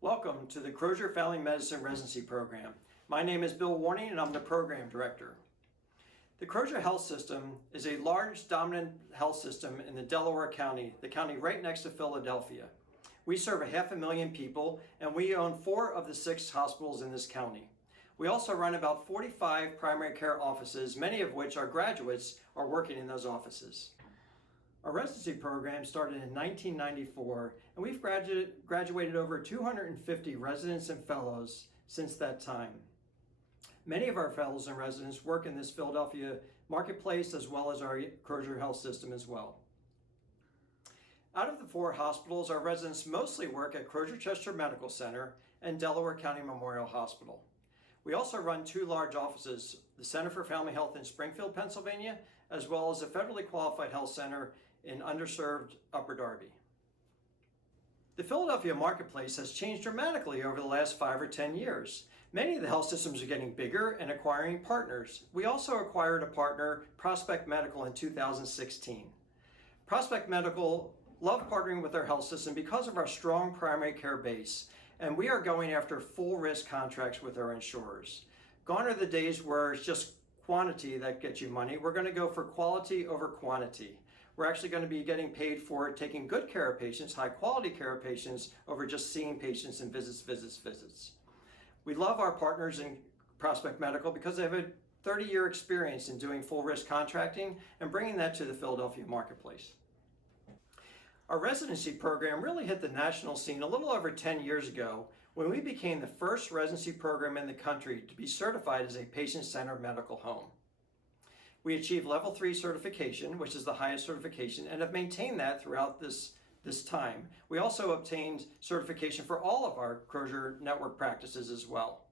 Welcome to the Crozer Family Medicine Residency Program. My name is Bill Warning and I'm the Program Director. The Crozer Health System is a large, dominant health system in the Delaware County, the county right next to Philadelphia. We serve 500,000 people and we own 4 of the 6 hospitals in this county. We also run about 45 primary care offices, many of which our graduates are working in those offices. Our residency program started in 1994, and we've graduated over 250 residents and fellows since that time. Many of our fellows and residents work in this Philadelphia marketplace as well as our Crozer Health System as well. Out of the 4 hospitals, our residents mostly work at Crozer Chester Medical Center and Delaware County Memorial Hospital. We also run 2 large offices, the Center for Family Health in Springfield, Pennsylvania, as well as a federally qualified health center in underserved Upper Darby. The Philadelphia marketplace has changed dramatically over the last 5 or 10 years. Many of the health systems are getting bigger and acquiring partners. We also acquired a partner, Prospect Medical, in 2016. Prospect Medical loved partnering with our health system because of our strong primary care base, and we are going after full risk contracts with our insurers. Gone are the days where it's just quantity that gets you money. We're going to go for quality over quantity. We're actually going to be getting paid for taking good care of patients, high quality care of patients, over just seeing patients and visits. We love our partners in Prospect Medical because they have a 30-year experience in doing full risk contracting and bringing that to the Philadelphia marketplace. Our residency program really hit the national scene a little over 10 years ago when we became the first residency program in the country to be certified as a patient-centered medical home. We achieved level 3 certification, which is the highest certification, and have maintained that throughout this time. We also obtained certification for all of our Crozer network practices as well.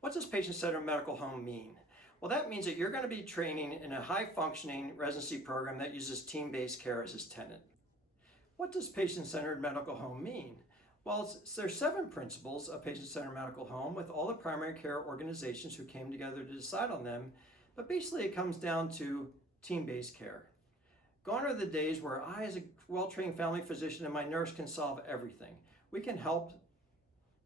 What does patient-centered medical home mean? Well, that means that you're going to be training in a high-functioning residency program that uses team-based care as its tenet. What does patient-centered medical home mean? Well, there's 7 principles of patient-centered medical home with all the primary care organizations who came together to decide on them, but basically it comes down to team-based care. Gone are the days where I, as a well-trained family physician, and my nurse can solve everything. We can help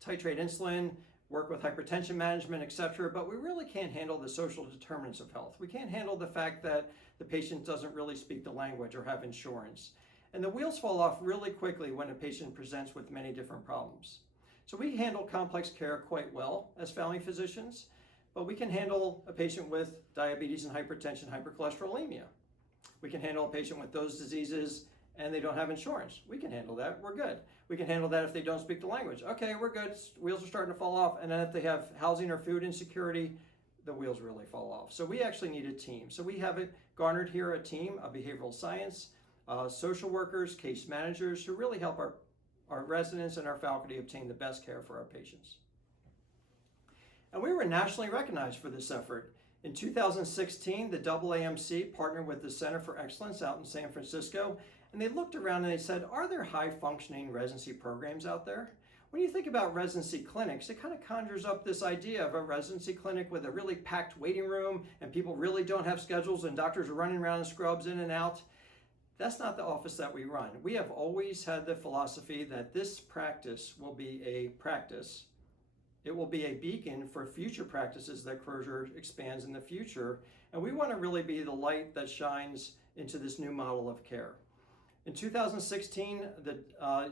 titrate insulin, work with hypertension management, etc., but we really can't handle the social determinants of health. We can't handle the fact that the patient doesn't really speak the language or have insurance. And the wheels fall off really quickly when a patient presents with many different problems. So we handle complex care quite well as family physicians, but we can handle a patient with diabetes and hypertension, hypercholesterolemia. We can handle a patient with those diseases and they don't have insurance. We can handle that, we're good. We can handle that if they don't speak the language. Okay, we're good, wheels are starting to fall off. And then if they have housing or food insecurity, the wheels really fall off. So we actually need a team. So we have garnered here a team of behavioral science, social workers, case managers who really help our residents and our faculty obtain the best care for our patients. And we were nationally recognized for this effort. In 2016, the AAMC partnered with the Center for Excellence out in San Francisco, and they looked around and they said, are there high-functioning residency programs out there? When you think about residency clinics, it kind of conjures up this idea of a residency clinic with a really packed waiting room, and people really don't have schedules, and doctors are running around in scrubs in and out. That's not the office that we run. We have always had the philosophy that this practice will be a practice. It will be a beacon for future practices that Crozer expands in the future. And we want to really be the light that shines into this new model of care. In 2016, the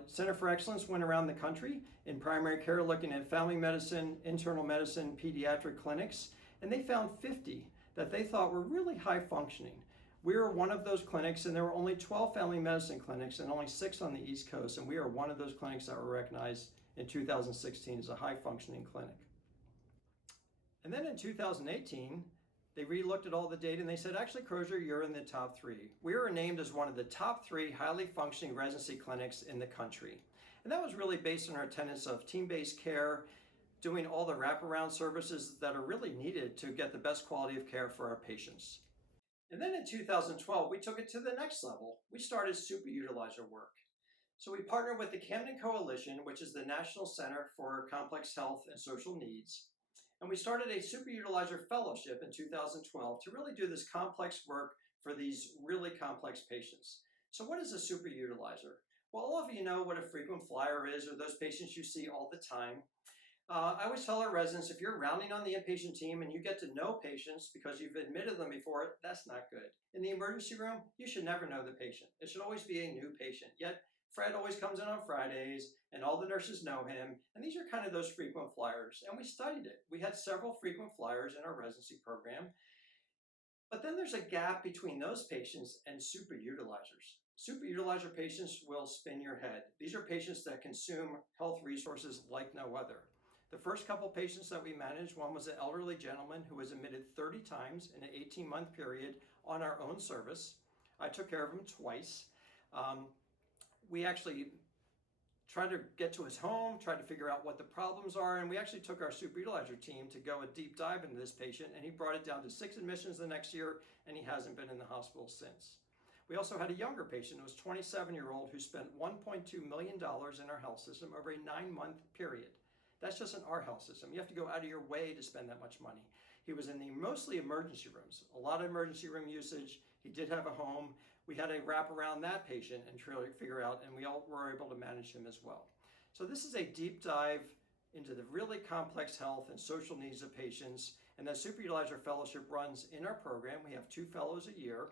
Center for Excellence went around the country in primary care looking at family medicine, internal medicine, pediatric clinics, and they found 50 that they thought were really high functioning. We were one of those clinics, and there were only 12 family medicine clinics and only 6 on the East Coast, and we are one of those clinics that were recognized in 2016 as a high-functioning clinic. And then in 2018, they re-looked at all the data and they said, actually, Crozer, you're in the top 3. We were named as one of the top 3 highly functioning residency clinics in the country. And that was really based on our tenets of team-based care, doing all the wraparound services that are really needed to get the best quality of care for our patients. And then in 2012, we took it to the next level. We started super utilizer work. So we partnered with the Camden Coalition, which is the National Center for Complex Health and Social Needs. And we started a super utilizer fellowship in 2012 to really do this complex work for these really complex patients. So what is a super utilizer? Well, all of you know what a frequent flyer is, or those patients you see all the time. I always tell our residents, if you're rounding on the inpatient team and you get to know patients because you've admitted them before, that's not good. In the emergency room, you should never know the patient. It should always be a new patient. Yet, Fred always comes in on Fridays, and all the nurses know him, and these are kind of those frequent flyers. And we studied it. We had several frequent flyers in our residency program, but then there's a gap between those patients and superutilizers. Superutilizer patients will spin your head. These are patients that consume health resources like no other. The first couple patients that we managed, one was an elderly gentleman who was admitted 30 times in an 18-month period on our own service. I took care of him twice. We actually tried to get to his home, tried to figure out what the problems are, and we actually took our superutilizer team to go a deep dive into this patient, and he brought it down to 6 admissions the next year, and he hasn't been in the hospital since. We also had a younger patient, who was a 27-year-old, who spent $1.2 million in our health system over a 9-month period. That's just in our health system. You have to go out of your way to spend that much money. He was in the mostly emergency rooms, a lot of emergency room usage. He did have a home. We had to wrap around that patient and try to figure out, and we all were able to manage him as well. So this is a deep dive into the really complex health and social needs of patients, and that Superutilizer Fellowship runs in our program. We have 2 fellows a year.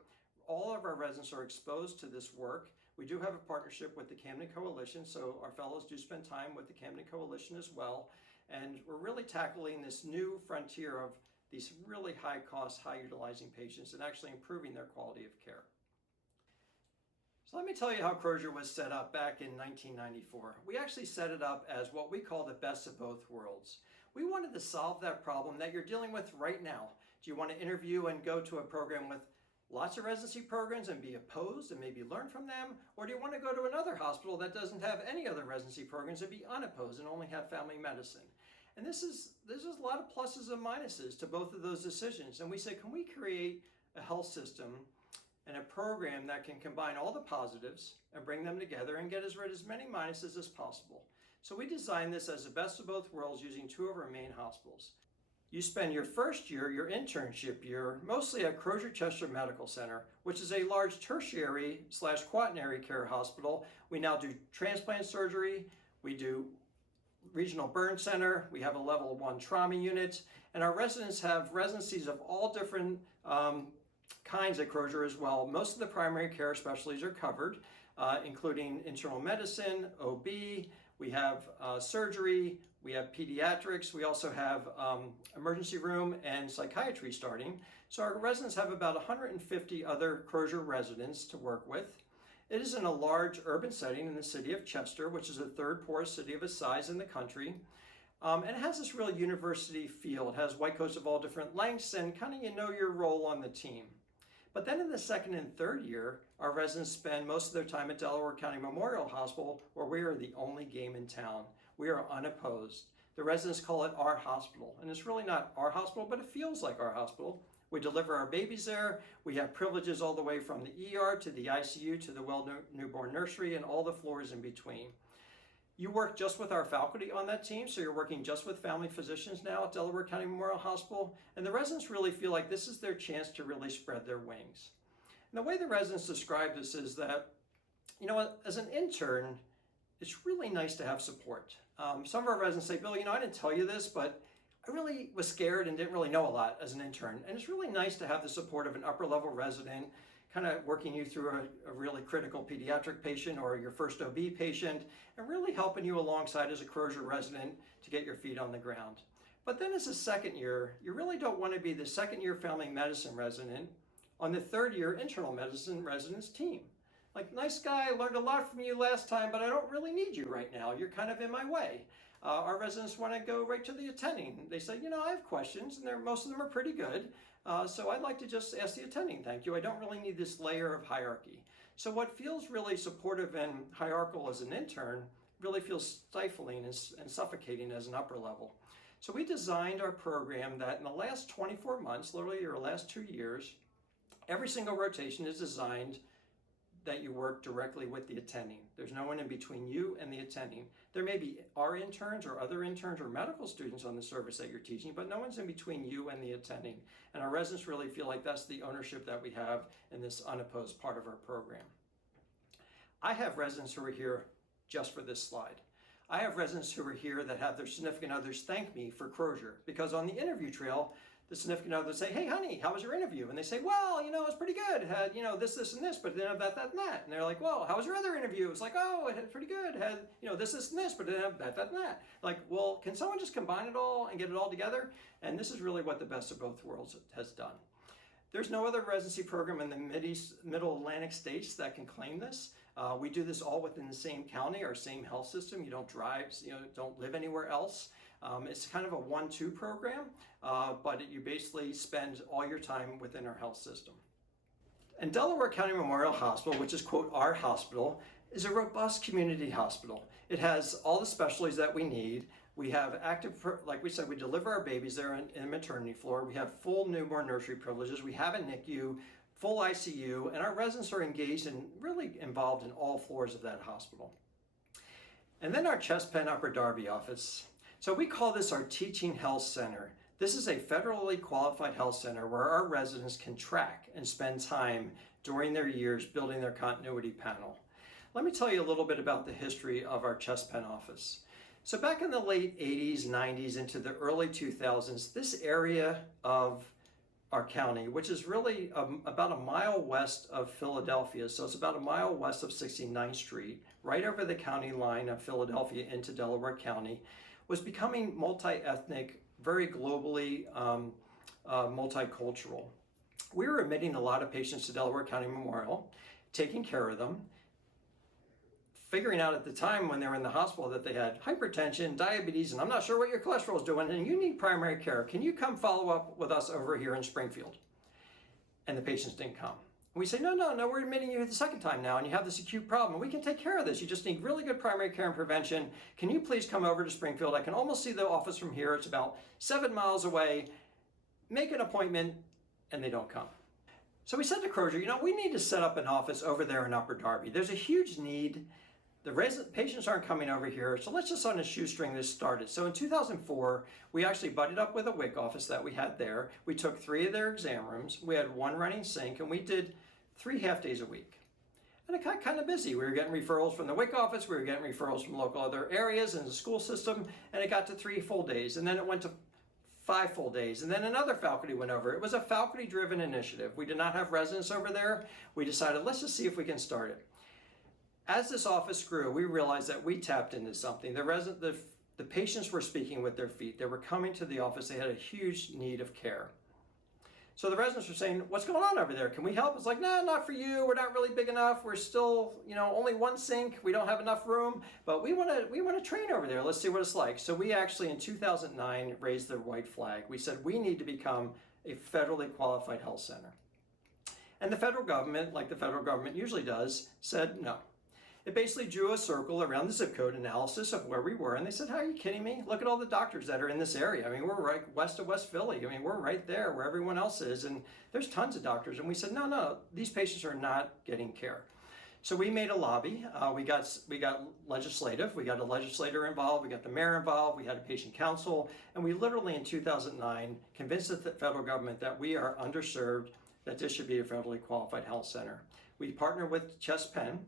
All of our residents are exposed to this work. We do have a partnership with the Camden Coalition, so our fellows do spend time with the Camden Coalition as well. And we're really tackling this new frontier of these really high cost, high utilizing patients and actually improving their quality of care. So let me tell you how Crozer was set up back in 1994. We actually set it up as what we call the best of both worlds. We wanted to solve that problem that you're dealing with right now. Do you want to interview and go to a program with lots of residency programs and be opposed and maybe learn from them? Or do you want to go to another hospital that doesn't have any other residency programs and be unopposed and only have family medicine? And there's a lot of pluses and minuses to both of those decisions. And we said, can we create a health system and a program that can combine all the positives and bring them together and get rid of as many minuses as possible? So we designed this as the best of both worlds using 2 of our main hospitals. You spend your first year, your internship year, mostly at Crozer Chester Medical Center, which is a large tertiary/quaternary care hospital. We now do transplant surgery, we do regional burn center, we have a level 1 trauma unit, and our residents have residencies of all different kinds at Crozer as well. Most of the primary care specialties are covered, including internal medicine, OB, we have surgery, we have pediatrics, we also have emergency room and psychiatry starting. So our residents have about 150 other Crozer residents to work with. It is in a large urban setting in the city of Chester, which is the 3rd poorest city of its size in the country. And it has this real university feel. It has white coats of all different lengths and kind of you know your role on the team. But then in the 2nd and 3rd year, our residents spend most of their time at Delaware County Memorial Hospital, where we are the only game in town. We are unopposed. The residents call it our hospital, and it's really not our hospital, but it feels like our hospital. We deliver our babies there. We have privileges all the way from the ER to the ICU to the well newborn nursery and all the floors in between. You work just with our faculty on that team, so you're working just with family physicians now at Delaware County Memorial Hospital, and the residents really feel like this is their chance to really spread their wings. And the way the residents describe this is that, you know, as an intern, it's really nice to have support. Some of our residents say, Bill, I didn't tell you this, but I really was scared and didn't really know a lot as an intern. And it's really nice to have the support of an upper level resident kind of working you through a really critical pediatric patient or your first OB patient and really helping you alongside as a Crozer resident to get your feet on the ground. But then as a 2nd year, you really don't want to be the 2nd year family medicine resident on the 3rd year internal medicine resident's team. Like, nice guy, learned a lot from you last time, but I don't really need you right now. You're kind of in my way. Our residents want to go right to the attending. They say, I have questions, and most of them are pretty good. So I'd like to just ask the attending, thank you. I don't really need this layer of hierarchy. So what feels really supportive and hierarchical as an intern really feels stifling and suffocating as an upper level. So we designed our program that in the last 24 months, literally our last 2 years, every single rotation is designed that you work directly with the attending. There's no one in between you and the attending. There may be our interns or other interns or medical students on the service that you're teaching, but no one's in between you and the attending. And our residents really feel like that's the ownership that we have in this unopposed part of our program. I have residents who are here just for this slide. I have residents who are here that have their significant others thank me for Crozer, because on the interview trail, the significant other would say, hey honey, how was your interview? And they say, well, it was pretty good. It had, this, and this, but it didn't have that, and that. And they're like, well, how was your other interview? It's like, oh, it had pretty good. It had, this, and this, but it didn't have that, and that. Like, well, can someone just combine it all and get it all together? And this is really what the best of both worlds has done. There's no other residency program in the middle Atlantic states that can claim this. We do this all within the same county, our same health system. You don't drive, don't live anywhere else. It's kind of a 1-2 program, but you basically spend all your time within our health system. And Delaware County Memorial Hospital, which is, quote, our hospital, is a robust community hospital. It has all the specialties that we need. We have like we said, we deliver our babies there in the maternity floor. We have full newborn nursery privileges. We have a NICU, full ICU, and our residents are engaged and really involved in all floors of that hospital. And then our Chest Pen Upper Darby office. So we call this our Teaching Health Center. This is a federally qualified health center where our residents can track and spend time during their years building their continuity panel. Let me tell you a little bit about the history of our Chest Pen office. So back in the late 80s, 90s, into the early 2000s, this area of our county, which is really about a mile west of Philadelphia, so it's about a mile west of 69th Street, right over the county line of Philadelphia into Delaware County, was becoming multi-ethnic, very globally multicultural. We were admitting a lot of patients to Delaware County Memorial, taking care of them, figuring out at the time when they were in the hospital that they had hypertension, diabetes, and I'm not sure what your cholesterol is doing, and you need primary care. Can you come follow up with us over here in Springfield? And the patients didn't come. We say, no, we're admitting you the second time now, and you have this acute problem. We can take care of this. You just need really good primary care and prevention. Can you please come over to Springfield? I can almost see the office from here. It's about 7 miles away. Make an appointment, and they don't come. So we said to Crozer, we need to set up an office over there in Upper Darby. There's a huge need. The patients aren't coming over here, so let's just on a shoestring this started. So in 2004, we actually buddied up with a WIC office that we had there. We took 3 of their exam rooms. We had 1 running sink, and we did 3 half days a week. And it got kind of busy. We were getting referrals from the WIC office. We were getting referrals from local other areas in the school system, and it got to 3 full days. And then it went to 5 full days. And then another faculty went over. It was a faculty-driven initiative. We did not have residents over there. We decided, let's just see if we can start it. As this office grew, we realized that we tapped into something. The patients were speaking with their feet. They were coming to the office. They had a huge need of care. So the residents were saying, what's going on over there? Can we help? It's like, no, not for you. We're not really big enough. We're still, only 1 sink. We don't have enough room, but we want to train over there. Let's see what it's like. So we actually, in 2009, raised the white flag. We said we need to become a federally qualified health center. And the federal government, like the federal government usually does, said no. It basically drew a circle around the zip code analysis of where we were, and they said, are you kidding me? Look at all the doctors that are in this area. We're right west of West Philly. We're right there where everyone else is, and there's tons of doctors. And we said, no, these patients are not getting care. So we made a lobby. We got legislative. We got a legislator involved. We got the mayor involved. We had a patient council, and we literally in 2009 convinced the federal government that we are underserved, that this should be a federally qualified health center. We partnered with Chest Pen,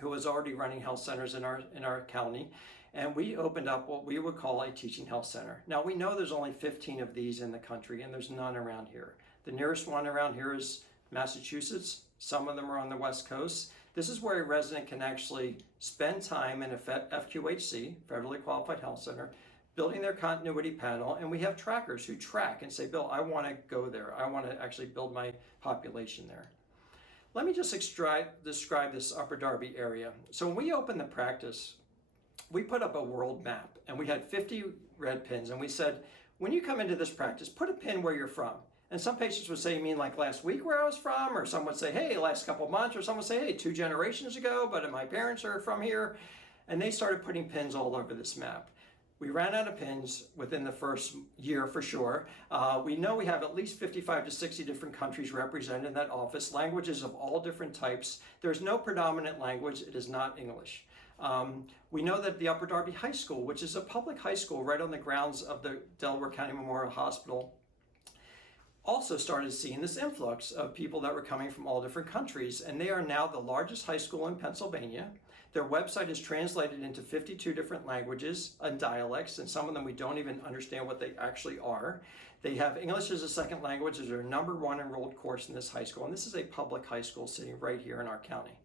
who was already running health centers in our county, and we opened up what we would call a teaching health center. Now we know there's only 15 of these in the country, and there's none around here. The nearest one around here is Massachusetts. Some of them are on the West Coast. This is where a resident can actually spend time in a FQHC, Federally Qualified Health Center, building their continuity panel, and we have trackers who track and say, Bill, I want to go there. I want to actually build my population there. Let me just describe this Upper Darby area. So when we opened the practice, we put up a world map, and we had 50 red pins, and we said, when you come into this practice, put a pin where you're from. And some patients would say, you mean like last week where I was from? Or some would say, hey, last couple of months. Or some would say, hey, 2 generations ago, but my parents are from here. And they started putting pins all over this map. We ran out of pins within the first year for sure. We know we have at least 55 to 60 different countries represented in that office, languages of all different types. There's no predominant language. It is not English. We know that the Upper Darby High School, which is a public high school right on the grounds of the Delaware County Memorial Hospital, also started seeing this influx of people that were coming from all different countries, and they are now the largest high school in Pennsylvania. Their website is translated into 52 different languages and dialects, and some of them we don't even understand what they actually are. They have English as a second language as their #1 enrolled course in this high school, and this is a public high school sitting right here in our county.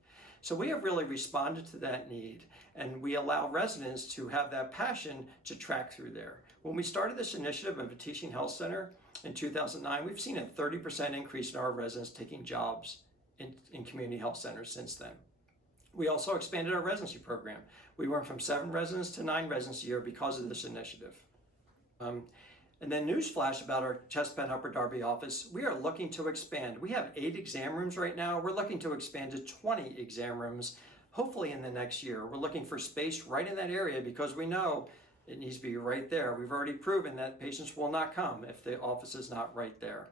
So we have really responded to that need, and we allow residents to have that passion to track through there. When we started this initiative of a teaching health center in 2009, we've seen a 30% increase in our residents taking jobs in community health centers since then. We also expanded our residency program. We went from 7 residents to 9 residents a year because of this initiative. And then newsflash about our Chesapeake Upper Darby office, we are looking to expand. We have 8 exam rooms right now. We're looking to expand to 20 exam rooms, hopefully in the next year. We're looking for space right in that area because we know it needs to be right there. We've already proven that patients will not come if the office is not right there.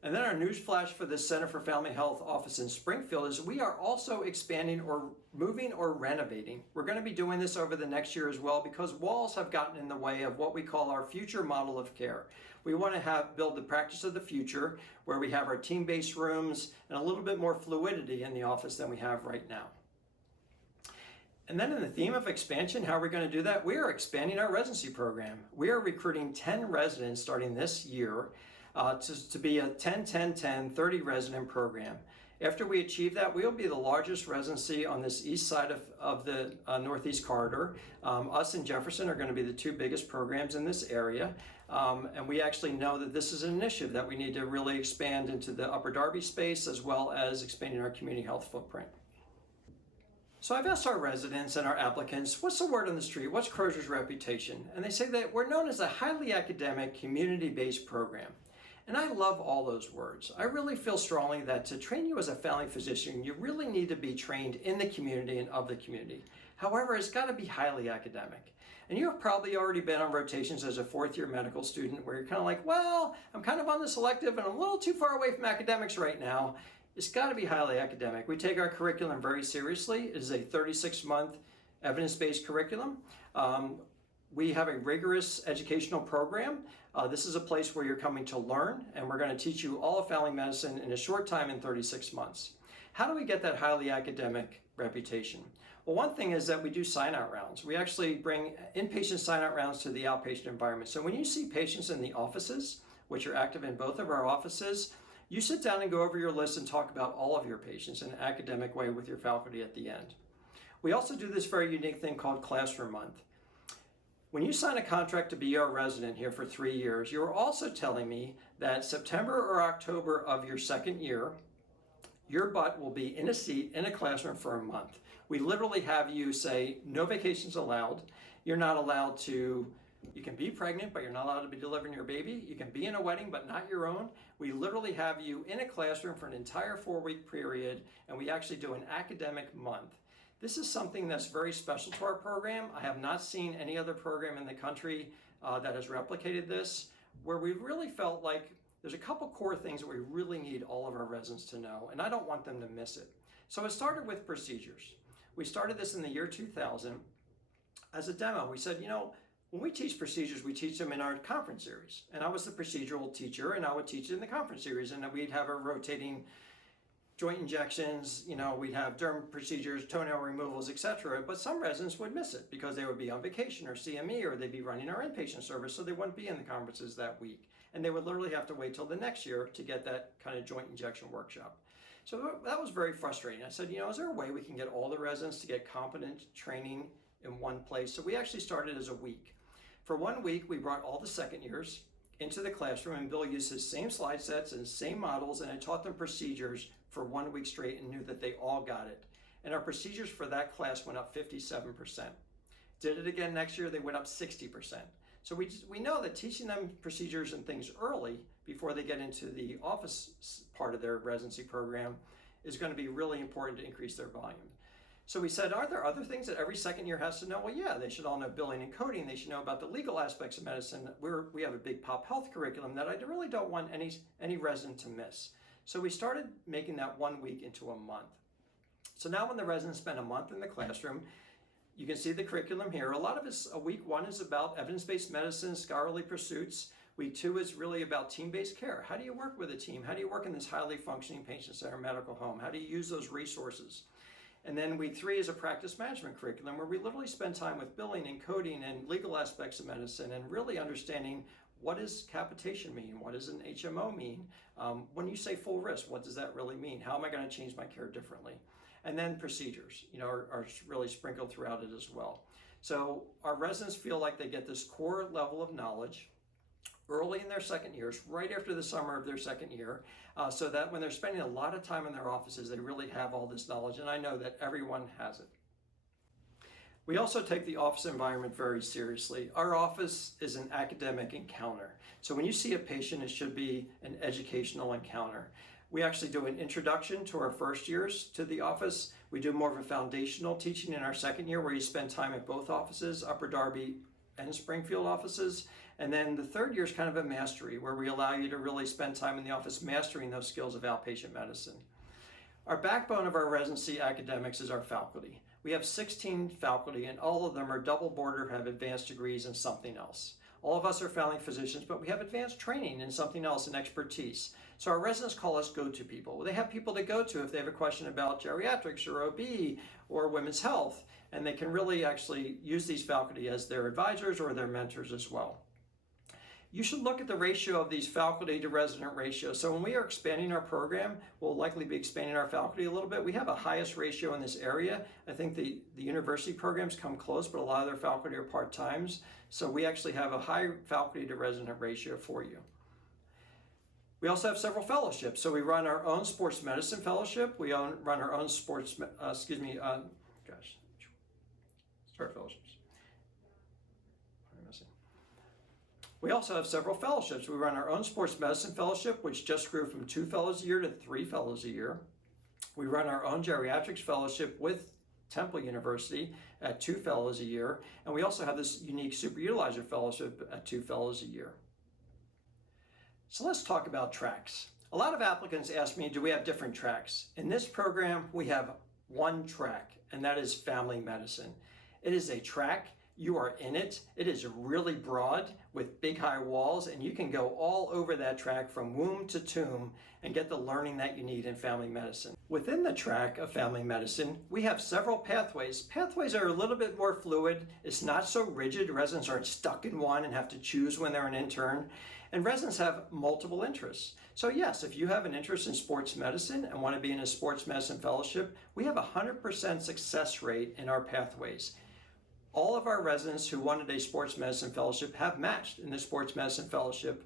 And then our news flash for the Center for Family Health office in Springfield is we are also expanding or moving or renovating. We're going to be doing this over the next year as well because walls have gotten in the way of what we call our future model of care. We want to build the practice of the future where we have our team-based rooms and a little bit more fluidity in the office than we have right now. And then in the theme of expansion, how are we going to do that? We are expanding our residency program. We are recruiting 10 residents starting this year to be a 10-10-10 30 resident program. After we achieve that, we'll be the largest residency on this east side of the Northeast Corridor. Us and Jefferson are going to be the 2 biggest programs in this area. And we actually know that this is an initiative that we need to really expand into the Upper Darby space as well as expanding our community health footprint. So I've asked our residents and our applicants, what's the word on the street? What's Crozer's reputation? And they say that we're known as a highly academic, community-based program. And I love all those words. I really feel strongly that to train you as a family physician, you really need to be trained in the community and of the community. However, it's got to be highly academic. And you have probably already been on rotations as a 4th-year medical student where you're kind of like, well, I'm kind of on the selective and I'm a little too far away from academics right now. It's got to be highly academic. We take our curriculum very seriously. It is a 36-month evidence-based curriculum. We have a rigorous educational program. This is a place where you're coming to learn, and we're going to teach you all of family medicine in a short time in 36 months. How do we get that highly academic reputation? Well, one thing is that we do sign-out rounds. We actually bring inpatient sign-out rounds to the outpatient environment. So when you see patients in the offices, which are active in both of our offices, you sit down and go over your list and talk about all of your patients in an academic way with your faculty at the end. We also do this very unique thing called Classroom Month. When you sign a contract to be our resident here for 3 years, you're also telling me that September or October of your 2nd year, your butt will be in a seat in a classroom for a month. We literally have you say, no vacations allowed. You're not allowed to, you can be pregnant, but you're not allowed to be delivering your baby. You can be in a wedding, but not your own. We literally have you in a classroom for an entire 4-week period, and we actually do an academic month. This is something that's very special to our program. I have not seen any other program in the country that has replicated this, where we really felt like there's a couple core things that we really need all of our residents to know, and I don't want them to miss it. So it started with procedures. We started this in the year 2000 as a demo. We said, you know, when we teach procedures, we teach them in our conference series. And I was the procedural teacher, and I would teach it in the conference series, and then we'd have a rotating joint injections, you know, we'd have derm procedures, toenail removals, etc. But some residents would miss it because they would be on vacation or CME, or they'd be running our inpatient service, so they wouldn't be in the conferences that week. And they would literally have to wait till the next year to get that kind of joint injection workshop. So that was very frustrating. I said, you know, is there a way we can get all the residents to get competent training in one place? So we actually started as a week. For 1 week, we brought all the 2nd years into the classroom, and Bill used his same slide sets and same models, and I taught them procedures for 1 week straight and knew that they all got it. And our procedures for that class went up 57%. Did it again next year, they went up 60%. So we know that teaching them procedures and things early before they get into the office part of their residency program is going to be really important to increase their volume. So we said, are there other things that every 2nd year has to know? Well, yeah, they should all know billing and coding. They should know about the legal aspects of medicine. We have a big pop health curriculum that I really don't want any resident to miss. So we started making that 1 week into a month. So now when the residents spend a month in the classroom, you can see the curriculum here. A lot of week 1 is about evidence-based medicine, scholarly pursuits. Week 2 is really about team-based care. How do you work with a team? How do you work in this highly functioning patient-centered medical home? How do you use those resources? And then week 3 is a practice management curriculum where we literally spend time with billing and coding and legal aspects of medicine and really understanding what does capitation mean? What does an HMO mean? When you say full risk, what does that really mean? How am I going to change my care differently? And then procedures, are really sprinkled throughout it as well. So our residents feel like they get this core level of knowledge early in their second years, right after the summer of their second year, so that when they're spending a lot of time in their offices, they really have all this knowledge, and I know that everyone has it. We also take the office environment very seriously. Our office is an academic encounter. So when you see a patient, it should be an educational encounter. We actually do an introduction to our first years to the office. We do more of a foundational teaching in our second year where you spend time at both offices, Upper Darby and Springfield offices. And then the third year is kind of a mastery where we allow you to really spend time in the office mastering those skills of outpatient medicine. Our backbone of our residency academics is our faculty. We have 16 faculty and all of them are double board or have advanced degrees in something else. All of us are family physicians, but we have advanced training in something else and expertise. So our residents call us go-to people. They have people to go to if they have a question about geriatrics or OB or women's health, and they can really actually use these faculty as their advisors or their mentors as well. You should look at the ratio of these faculty to resident ratio. So when we are expanding our program, we'll likely be expanding our faculty a little bit. We have a highest ratio in this area. I think the university programs come close, but a lot of their faculty are part-times. So we actually have a high faculty to resident ratio for you. We also have several fellowships. So we run our own sports medicine fellowship. We run our own fellowships. We also have several fellowships. We run our own sports medicine fellowship, which just grew from 2 fellows a year to 3 fellows a year. We run our own geriatrics fellowship with Temple University at 2 fellows a year. And we also have this unique superutilizer fellowship at 2 fellows a year. So let's talk about tracks. A lot of applicants ask me, do we have different tracks? In this program, we have one track, and that is family medicine. It is a track. You are in it. It is really broad with big high walls, and you can go all over that track from womb to tomb and get the learning that you need in family medicine. Within the track of family medicine, we have several pathways. Pathways are a little bit more fluid. It's not so rigid. Residents aren't stuck in one and have to choose when they're an intern. And residents have multiple interests. So yes, if you have an interest in sports medicine and want to be in a sports medicine fellowship, we have a 100% success rate in our pathways. All of our residents who wanted a sports medicine fellowship have matched in the sports medicine fellowship,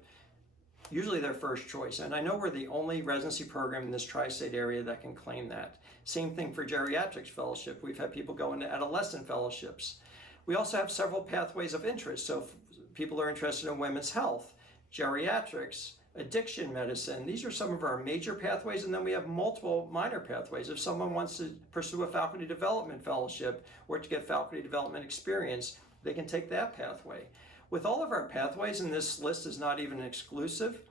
usually their first choice. And I know we're the only residency program in this tri-state area that can claim that. Same thing for geriatrics fellowship. We've had people go into adolescent fellowships. We also have several pathways of interest. So if people are interested in women's health, geriatrics, addiction medicine. These are some of our major pathways, and then we have multiple minor pathways. If someone wants to pursue a faculty development fellowship or to get faculty development experience, they can take that pathway. With all of our pathways, and this list is not even exclusive,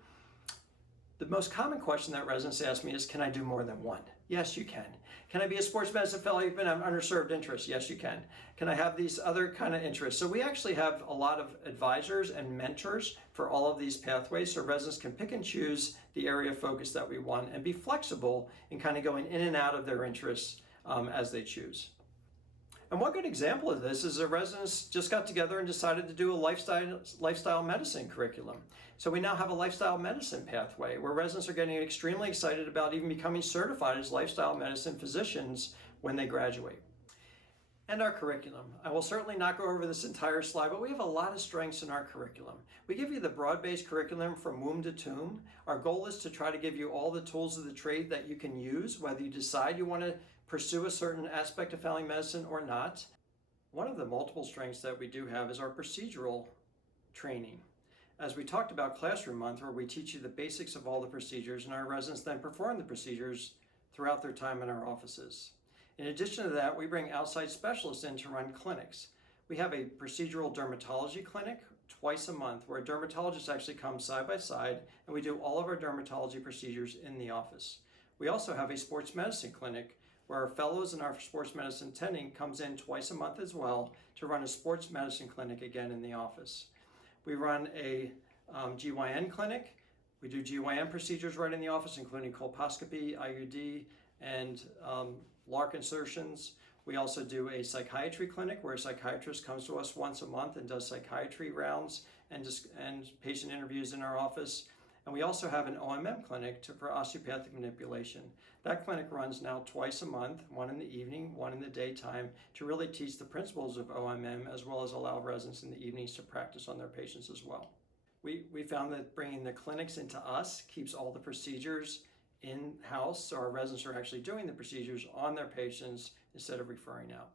the most common question that residents ask me is, can I do more than one? Yes, you can. Can I be a sports medicine fellow even have underserved interests? Yes, you can. Can I have these other kind of interests? So we actually have a lot of advisors and mentors for all of these pathways, so residents can pick and choose the area of focus that we want and be flexible in kind of going in and out of their interests as they choose. And one good example of this is the residents just got together and decided to do a lifestyle medicine curriculum. So we now have a lifestyle medicine pathway where residents are getting extremely excited about even becoming certified as lifestyle medicine physicians when they graduate. And our curriculum. I will certainly not go over this entire slide, but we have a lot of strengths in our curriculum. We give you the broad-based curriculum from womb to tomb. Our goal is to try to give you all the tools of the trade that you can use, whether you decide you want to pursue a certain aspect of family medicine or not. One of the multiple strengths that we do have is our procedural training. As we talked about Classroom Month, where we teach you the basics of all the procedures, and our residents then perform the procedures throughout their time in our offices. In addition to that, we bring outside specialists in to run clinics. We have a procedural dermatology clinic twice a month where a dermatologist actually comes side by side, and we do all of our dermatology procedures in the office. We also have a sports medicine clinic where our fellows and our sports medicine attending comes in twice a month as well to run a sports medicine clinic again in the office. We run a GYN clinic. We do GYN procedures right in the office, including colposcopy, IUD, and LARC insertions. We also do a psychiatry clinic where a psychiatrist comes to us once a month and does psychiatry rounds and patient interviews in our office. And we also have an OMM clinic for osteopathic manipulation. That clinic runs now twice a month, one in the evening, one in the daytime, to really teach the principles of OMM as well as allow residents in the evenings to practice on their patients as well. We found that bringing the clinics into us keeps all the procedures in-house, so our residents are actually doing the procedures on their patients instead of referring out.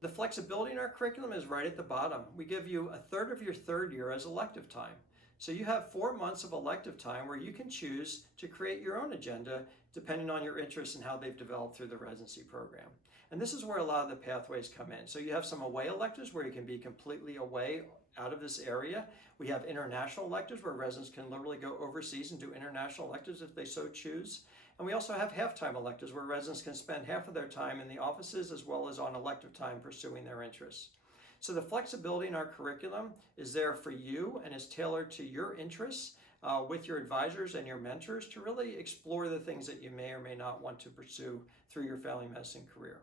The flexibility in our curriculum is right at the bottom. We give you a third of your third year as elective time. So you have 4 months of elective time where you can choose to create your own agenda depending on your interests and how they've developed through the residency program. And this is where a lot of the pathways come in. So you have some away electives where you can be completely away out of this area. We have international electives where residents can literally go overseas and do international electives if they so choose. And we also have half-time electives where residents can spend half of their time in the offices as well as on elective time pursuing their interests. So the flexibility in our curriculum is there for you and is tailored to your interests with your advisors and your mentors to really explore the things that you may or may not want to pursue through your family medicine career.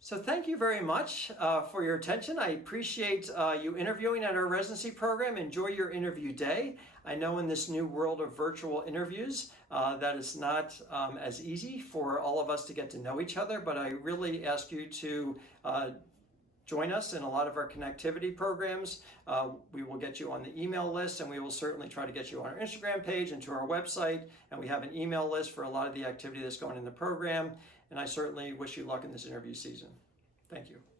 So thank you very much for your attention. I appreciate you interviewing at our residency program. Enjoy your interview day. I know in this new world of virtual interviews that it's not as easy for all of us to get to know each other, but I really ask you to join us in a lot of our connectivity programs. We will get you on the email list, and we will certainly try to get you on our Instagram page and to our website. And we have an email list for a lot of the activity that's going in the program. And I certainly wish you luck in this interview season. Thank you.